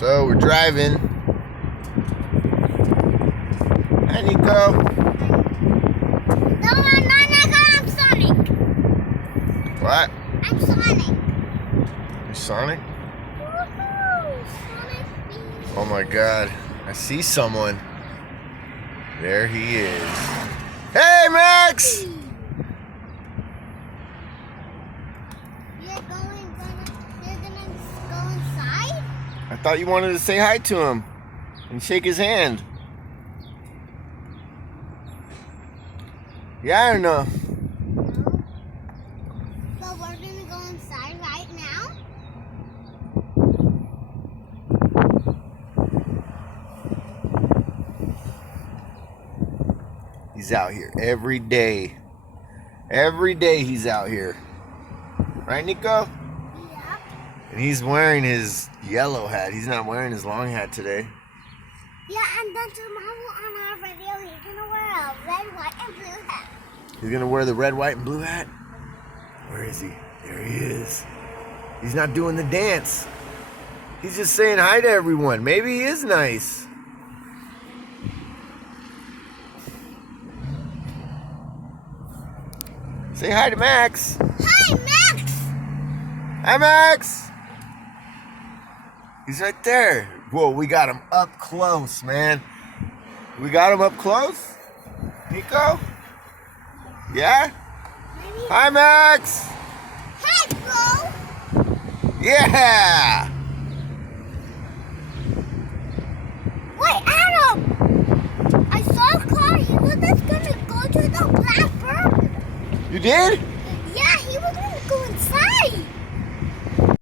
So we're driving. Hi, Nico. No, I'm not Nico. I'm Sonic. What? I'm Sonic. You're Sonic? Woohoo! Sonic beam. Oh my God. I see someone. There he is. Hey, Max! You're gonna go inside? I thought you wanted to say hi to him and shake his hand. Yeah or no? No. So we're gonna go inside right now? He's out here every day. Every day he's out here. Right, Nico? Yep. And he's wearing his yellow hat. He's not wearing his long hat today. Yeah, and then tomorrow on our video, he's gonna wear a red, white, and blue hat. He's gonna wear the red, white, and blue hat? Where is he? There he is. He's not doing the dance. He's just saying hi to everyone. Maybe he is nice. Say hi to Max. Hi, Max! Hi, Max. He's right there. Whoa, we got him up close, man. We got him up close? Nico? Yeah? Maybe. Hi, Max. Hi, bro! Yeah! Wait, Adam! I saw a car. He was just gonna go to the black bird. You did?